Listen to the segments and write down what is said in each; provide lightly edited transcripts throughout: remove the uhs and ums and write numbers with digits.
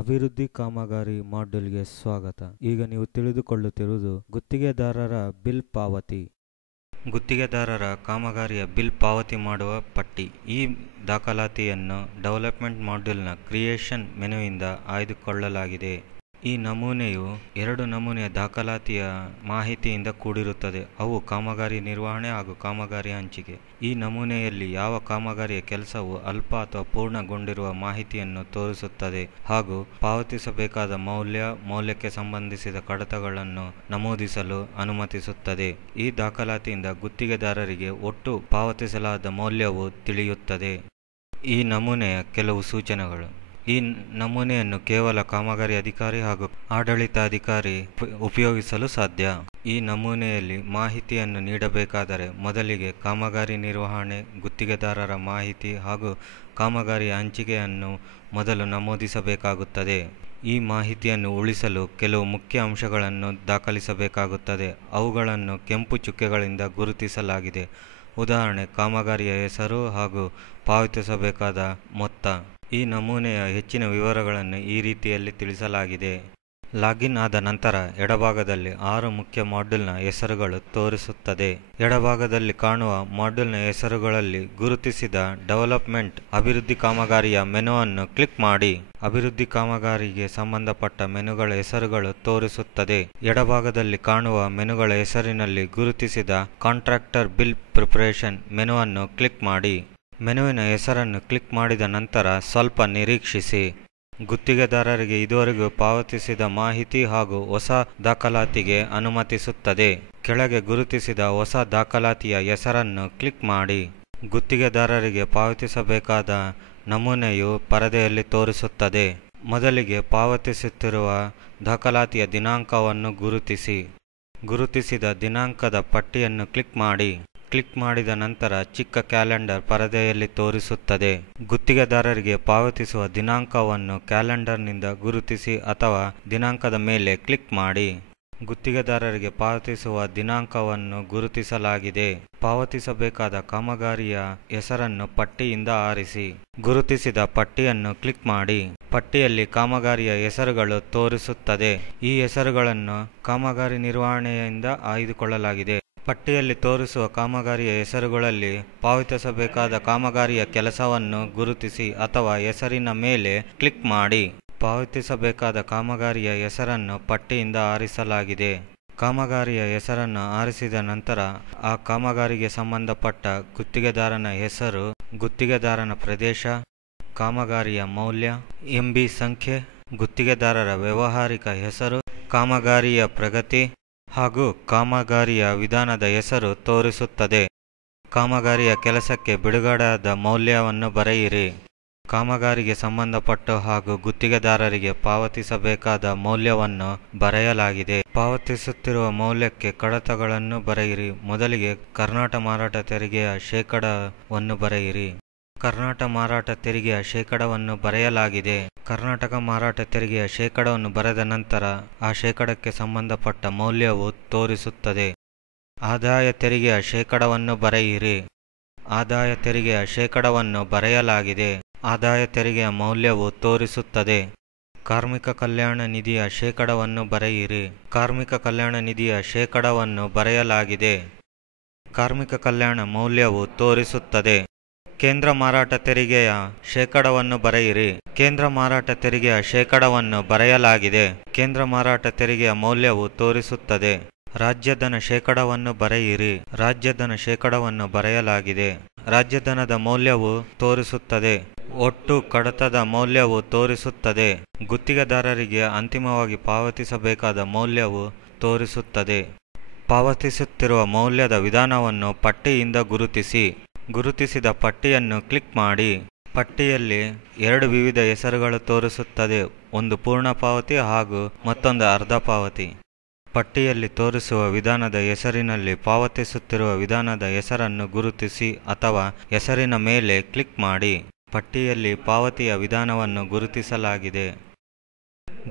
ಅಭಿವೃದ್ಧಿ ಕಾಮಗಾರಿ ಮಾಡ್ಯೂಲ್ಗೆ ಸ್ವಾಗತ. ಈಗ ನೀವು ತಿಳಿದುಕೊಳ್ಳುತ್ತಿರುವುದು ಗುತ್ತಿಗೆದಾರರ ಬಿಲ್ ಪಾವತಿ. ಗುತ್ತಿಗೆದಾರರ ಕಾಮಗಾರಿಯ ಬಿಲ್ ಪಾವತಿ ಮಾಡುವ ಪಟ್ಟಿ. ಈ ದಾಖಲಾತಿಯನ್ನು ಡೆವಲಪ್ಮೆಂಟ್ ಮಾಡ್ಯೂಲ್ನ ಕ್ರಿಯೇಷನ್ ಮೆನುವಿಂದ ಆಯ್ದುಕೊಳ್ಳಲಾಗಿದೆ. ಈ ನಮೂನೆಯು 2 ನಮೂನೆಯ ದಾಖಲಾತಿಯ ಮಾಹಿತಿಯಿಂದ ಕೂಡಿರುತ್ತದೆ. ಅವು ಕಾಮಗಾರಿ ನಿರ್ವಹಣೆ ಹಾಗೂ ಕಾಮಗಾರಿ ಹಂಚಿಕೆ. ಈ ನಮೂನೆಯಲ್ಲಿ ಯಾವ ಕಾಮಗಾರಿಯ ಕೆಲಸವು ಅಲ್ಪ ಅಥವಾ ಪೂರ್ಣಗೊಂಡಿರುವ ಮಾಹಿತಿಯನ್ನು ತೋರಿಸುತ್ತದೆ ಹಾಗೂ ಪಾವತಿಸಬೇಕಾದ ಮೌಲ್ಯಕ್ಕೆ ಸಂಬಂಧಿಸಿದ ಕಡತಗಳನ್ನು ನಮೂದಿಸಲು ಅನುಮತಿಸುತ್ತದೆ. ಈ ದಾಖಲಾತಿಯಿಂದ ಗುತ್ತಿಗೆದಾರರಿಗೆ ಒಟ್ಟು ಪಾವತಿಸಲಾದ ಮೌಲ್ಯವು ತಿಳಿಯುತ್ತದೆ. ಈ ನಮೂನೆಯ ಕೆಲವು ಸೂಚನೆಗಳು. ಈ ನಮೂನೆಯನ್ನು ಕೇವಲ ಕಾಮಗಾರಿ ಅಧಿಕಾರಿ ಹಾಗೂ ಆಡಳಿತಾಧಿಕಾರಿ ಉಪಯೋಗಿಸಲು ಸಾಧ್ಯ. ಈ ನಮೂನೆಯಲ್ಲಿ ಮಾಹಿತಿಯನ್ನು ನೀಡಬೇಕಾದರೆ ಮೊದಲಿಗೆ ಕಾಮಗಾರಿ ನಿರ್ವಹಣೆ, ಗುತ್ತಿಗೆದಾರರ ಮಾಹಿತಿ ಹಾಗೂ ಕಾಮಗಾರಿಯ ಹಂಚಿಕೆಯನ್ನು ಮೊದಲು ನಮೂದಿಸಬೇಕಾಗುತ್ತದೆ. ಈ ಮಾಹಿತಿಯನ್ನು ಉಳಿಸಲು ಕೆಲವು ಮುಖ್ಯ ಅಂಶಗಳನ್ನು ದಾಖಲಿಸಬೇಕಾಗುತ್ತದೆ. ಅವುಗಳನ್ನು ಕೆಂಪು ಚುಕ್ಕೆಗಳಿಂದ ಗುರುತಿಸಲಾಗಿದೆ. ಉದಾಹರಣೆ, ಕಾಮಗಾರಿಯ ಹೆಸರು ಹಾಗೂ ಪಾವತಿಸಬೇಕಾದ ಮೊತ್ತ. ಈ ನಮೂನೆಯ ಹೆಚ್ಚಿನ ವಿವರಗಳನ್ನು ಈ ರೀತಿಯಲ್ಲಿ ತಿಳಿಸಲಾಗಿದೆ. ಲಾಗಿನ್ ಆದ ನಂತರ ಎಡಭಾಗದಲ್ಲಿ 6 ಮುಖ್ಯ ಮಾಡ್ಯೂಲ್ನ ಹೆಸರುಗಳು ತೋರಿಸುತ್ತದೆ. ಎಡಭಾಗದಲ್ಲಿ ಕಾಣುವ ಮಾಡ್ಯೂಲ್ನ ಹೆಸರುಗಳಲ್ಲಿ ಗುರುತಿಸಿದ ಡೆವಲಪ್ಮೆಂಟ್ ಅಭಿವೃದ್ಧಿ ಕಾಮಗಾರಿಯ ಮೆನುವನ್ನು ಕ್ಲಿಕ್ ಮಾಡಿ ಅಭಿವೃದ್ಧಿ ಕಾಮಗಾರಿಗೆ ಸಂಬಂಧಪಟ್ಟ ಮೆನುಗಳ ಹೆಸರುಗಳು ತೋರಿಸುತ್ತದೆ. ಎಡಭಾಗದಲ್ಲಿ ಕಾಣುವ ಮೆನುಗಳ ಹೆಸರಿನಲ್ಲಿ ಗುರುತಿಸಿದ ಕಾಂಟ್ರಾಕ್ಟರ್ ಬಿಲ್ ಪ್ರಿಪರೇಷನ್ ಮೆನುವನ್ನು ಕ್ಲಿಕ್ ಮಾಡಿ. ಮೆನುವಿನ ಹೆಸರನ್ನು ಕ್ಲಿಕ್ ಮಾಡಿದ ನಂತರ ಸ್ವಲ್ಪ ನಿರೀಕ್ಷಿಸಿ. ಗುತ್ತಿಗೆದಾರರಿಗೆ ಇದುವರೆಗೂ ಪಾವತಿಸಿದ ಮಾಹಿತಿ ಹಾಗೂ ಹೊಸ ದಾಖಲಾತಿಗೆ ಅನುಮತಿಸುತ್ತದೆ. ಕೆಳಗೆ ಗುರುತಿಸಿದ ಹೊಸ ದಾಖಲಾತಿಯ ಹೆಸರನ್ನು ಕ್ಲಿಕ್ ಮಾಡಿ. ಗುತ್ತಿಗೆದಾರರಿಗೆ ಪಾವತಿಸಬೇಕಾದ ನಮೂನೆಯು ಪರದೆಯಲ್ಲಿ ತೋರಿಸುತ್ತದೆ. ಮೊದಲಿಗೆ ಪಾವತಿಸುತ್ತಿರುವ ದಾಖಲಾತಿಯ ದಿನಾಂಕವನ್ನು ಗುರುತಿಸಿ. ಗುರುತಿಸಿದ ದಿನಾಂಕದ ಪಟ್ಟಿಯನ್ನು ಕ್ಲಿಕ್ ಮಾಡಿ. ಕ್ಲಿಕ್ ಮಾಡಿದ ನಂತರ ಚಿಕ್ಕ ಕ್ಯಾಲೆಂಡರ್ ಪರದೆಯಲ್ಲಿ ತೋರಿಸುತ್ತದೆ. ಗುತ್ತಿಗೆದಾರರಿಗೆ ಪಾವತಿಸುವ ದಿನಾಂಕವನ್ನು ಕ್ಯಾಲೆಂಡರ್ನಿಂದ ಗುರುತಿಸಿ ಅಥವಾ ದಿನಾಂಕದ ಮೇಲೆ ಕ್ಲಿಕ್ ಮಾಡಿ. ಗುತ್ತಿಗೆದಾರರಿಗೆ ಪಾವತಿಸುವ ದಿನಾಂಕವನ್ನು ಗುರುತಿಸಲಾಗಿದೆ. ಪಾವತಿಸಬೇಕಾದ ಕಾಮಗಾರಿಯ ಹೆಸರನ್ನು ಪಟ್ಟಿಯಿಂದ ಆರಿಸಿ. ಗುರುತಿಸಿದ ಪಟ್ಟಿಯನ್ನು ಕ್ಲಿಕ್ ಮಾಡಿ. ಪಟ್ಟಿಯಲ್ಲಿ ಕಾಮಗಾರಿಯ ಹೆಸರುಗಳು ತೋರಿಸುತ್ತದೆ. ಈ ಹೆಸರುಗಳನ್ನು ಕಾಮಗಾರಿ ನಿರ್ವಹಣೆಯಿಂದ ಆಯ್ದುಕೊಳ್ಳಲಾಗಿದೆ. ಪಟ್ಟಿಯಲ್ಲಿ ತೋರಿಸುವ ಕಾಮಗಾರಿಯ ಹೆಸರುಗಳಲ್ಲಿ ಪಾವತಿಸಬೇಕಾದ ಕಾಮಗಾರಿಯ ಕೆಲಸವನ್ನು ಗುರುತಿಸಿ ಅಥವಾ ಹೆಸರಿನ ಮೇಲೆ ಕ್ಲಿಕ್ ಮಾಡಿ. ಪಾವತಿಸಬೇಕಾದ ಕಾಮಗಾರಿಯ ಹೆಸರನ್ನು ಪಟ್ಟಿಯಿಂದ ಆರಿಸಲಾಗಿದೆ. ಕಾಮಗಾರಿಯ ಹೆಸರನ್ನು ಆರಿಸಿದ ನಂತರ ಆ ಕಾಮಗಾರಿಗೆ ಸಂಬಂಧಪಟ್ಟ ಗುತ್ತಿಗೆದಾರನ ಹೆಸರು, ಗುತ್ತಿಗೆದಾರನ ಪ್ರದೇಶ, ಕಾಮಗಾರಿಯ ಮೌಲ್ಯ, ಎಂಬಿ ಸಂಖ್ಯೆ, ಗುತ್ತಿಗೆದಾರರ ವ್ಯಾವಹಾರಿಕ ಹೆಸರು, ಕಾಮಗಾರಿಯ ಪ್ರಗತಿ ಹಾಗೂ ಕಾಮಗಾರಿಯ ವಿಧಾನದ ಹೆಸರು ತೋರಿಸುತ್ತದೆ. ಕಾಮಗಾರಿಯ ಕೆಲಸಕ್ಕೆ ಬಿಡುಗಡೆಯಾದ ಮೌಲ್ಯವನ್ನು ಬರೆಯಿರಿ. ಕಾಮಗಾರಿಗೆ ಸಂಬಂಧಪಟ್ಟ ಹಾಗೂ ಗುತ್ತಿಗೆದಾರರಿಗೆ ಪಾವತಿಸಬೇಕಾದ ಮೌಲ್ಯವನ್ನು ಬರೆಯಲಾಗಿದೆ. ಪಾವತಿಸುತ್ತಿರುವ ಮೌಲ್ಯಕ್ಕೆ ಕಡತಗಳನ್ನು ಬರೆಯಿರಿ. ಮೊದಲಿಗೆ ಕರ್ನಾಟಕ ಮಾರಾಟ ತೆರಿಗೆಯ ಶೇಕಡವನ್ನು ಬರೆಯಿರಿ. ಕರ್ನಾಟಕ ಮಾರಾಟ ತೆರಿಗೆಯ ಶೇಕಡವನ್ನು ಬರೆಯಲಾಗಿದೆ. ಕರ್ನಾಟಕ ಮಾರಾಟ ತೆರಿಗೆಯ ಶೇಕಡವನ್ನು ಬರೆದ ನಂತರ ಆ ಶೇಕಡಕ್ಕೆ ಸಂಬಂಧಪಟ್ಟ ಮೌಲ್ಯವು ತೋರಿಸುತ್ತದೆ. ಆದಾಯ ತೆರಿಗೆಯ ಶೇಕಡವನ್ನು ಬರೆಯಿರಿ. ಆದಾಯ ತೆರಿಗೆಯ ಶೇಕಡವನ್ನು ಬರೆಯಲಾಗಿದೆ. ಆದಾಯ ತೆರಿಗೆಯ ಮೌಲ್ಯವು ತೋರಿಸುತ್ತದೆ. ಕಾರ್ಮಿಕ ಕಲ್ಯಾಣ ನಿಧಿಯ ಶೇಕಡವನ್ನು ಬರೆಯಿರಿ. ಕಾರ್ಮಿಕ ಕಲ್ಯಾಣ ನಿಧಿಯ ಶೇಕಡವನ್ನು ಬರೆಯಲಾಗಿದೆ. ಕಾರ್ಮಿಕ ಕಲ್ಯಾಣ ಮೌಲ್ಯವು ತೋರಿಸುತ್ತದೆ. ಕೇಂದ್ರ ಮಾರಾಟ ತೆರಿಗೆಯ ಶೇಕಡವನ್ನು ಬರೆಯಿರಿ. ಕೇಂದ್ರ ಮಾರಾಟ ತೆರಿಗೆಯ ಶೇಕಡವನ್ನು ಬರೆಯಲಾಗಿದೆ. ಕೇಂದ್ರ ಮಾರಾಟ ತೆರಿಗೆಯ ಮೌಲ್ಯವು ತೋರಿಸುತ್ತದೆ. ರಾಜ್ಯಧನ ಶೇಕಡವನ್ನು ಬರೆಯಿರಿ. ರಾಜ್ಯಧನ ಶೇಕಡವನ್ನು ಬರೆಯಲಾಗಿದೆ. ರಾಜ್ಯಧನದ ಮೌಲ್ಯವು ತೋರಿಸುತ್ತದೆ. ಒಟ್ಟು ಕಡತದ ಮೌಲ್ಯವು ತೋರಿಸುತ್ತದೆ. ಗುತ್ತಿಗೆದಾರರಿಗೆ ಅಂತಿಮವಾಗಿ ಪಾವತಿಸಬೇಕಾದ ಮೌಲ್ಯವು ತೋರಿಸುತ್ತದೆ. ಪಾವತಿಸುತ್ತಿರುವ ಮೌಲ್ಯದ ವಿಧಾನವನ್ನು ಪಟ್ಟಿಯಿಂದ ಗುರುತಿಸಿ. ಗುರುತಿಸಿದ ಪಟ್ಟಿಯನ್ನು ಕ್ಲಿಕ್ ಮಾಡಿ. ಪಟ್ಟಿಯಲ್ಲಿ 2 ವಿವಿಧ ಹೆಸರುಗಳು ತೋರಿಸುತ್ತದೆ. ಒಂದು ಪೂರ್ಣ ಪಾವತಿ ಹಾಗೂ ಮತ್ತೊಂದು ಅರ್ಧ ಪಾವತಿ. ಪಟ್ಟಿಯಲ್ಲಿ ತೋರಿಸುವ ವಿಧಾನದ ಹೆಸರಿನಲ್ಲಿ ಪಾವತಿಸುತ್ತಿರುವ ವಿಧಾನದ ಹೆಸರನ್ನು ಗುರುತಿಸಿ ಅಥವಾ ಹೆಸರಿನ ಮೇಲೆ ಕ್ಲಿಕ್ ಮಾಡಿ. ಪಟ್ಟಿಯಲ್ಲಿ ಪಾವತಿಯ ವಿಧಾನವನ್ನು ಗುರುತಿಸಲಾಗಿದೆ.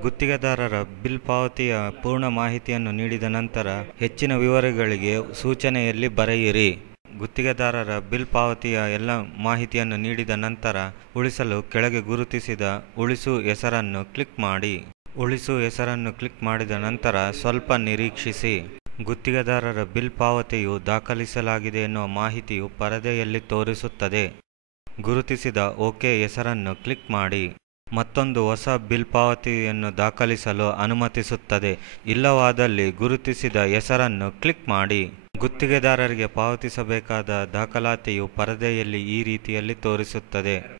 ಗುತ್ತಿಗೆದಾರರ ಬಿಲ್ ಪಾವತಿಯ ಪೂರ್ಣ ಮಾಹಿತಿಯನ್ನು ನೀಡಿದ ನಂತರ ಹೆಚ್ಚಿನ ವಿವರಗಳಿಗೆ ಸೂಚನೆಯಲ್ಲಿ ಬರೆಯಿರಿ. ಗುತ್ತಿಗೆದಾರರ ಬಿಲ್ ಪಾವತಿಯ ಎಲ್ಲ ಮಾಹಿತಿಯನ್ನು ನೀಡಿದ ನಂತರ ಉಳಿಸಲು ಕೆಳಗೆ ಗುರುತಿಸಿದ ಉಳಿಸು ಹೆಸರನ್ನು ಕ್ಲಿಕ್ ಮಾಡಿ. ಉಳಿಸು ಹೆಸರನ್ನು ಕ್ಲಿಕ್ ಮಾಡಿದ ನಂತರ ಸ್ವಲ್ಪ ನಿರೀಕ್ಷಿಸಿ. ಗುತ್ತಿಗೆದಾರರ ಬಿಲ್ ಪಾವತಿಯು ದಾಖಲಿಸಲಾಗಿದೆ ಎನ್ನುವ ಮಾಹಿತಿಯು ಪರದೆಯಲ್ಲಿ ತೋರಿಸುತ್ತದೆ. ಗುರುತಿಸಿದ ಓಕೆ ಹೆಸರನ್ನು ಕ್ಲಿಕ್ ಮಾಡಿ. ಮತ್ತೊಂದು ಹೊಸ ಬಿಲ್ ಪಾವತಿಯನ್ನು ದಾಖಲಿಸಲು ಅನುಮತಿಸುತ್ತದೆ. ಇಲ್ಲವಾದಲ್ಲಿ ಗುರುತಿಸಿದ ಹೆಸರನ್ನು ಕ್ಲಿಕ್ ಮಾಡಿ. ಗುತ್ತಿಗೆದಾರರಿಗೆ ಪಾವತಿಸಬೇಕಾದ ದಾಖಲಾತಿಯು ಪರದೆಯಲ್ಲಿ ಈ ರೀತಿಯಲ್ಲಿ ತೋರಿಸುತ್ತದೆ.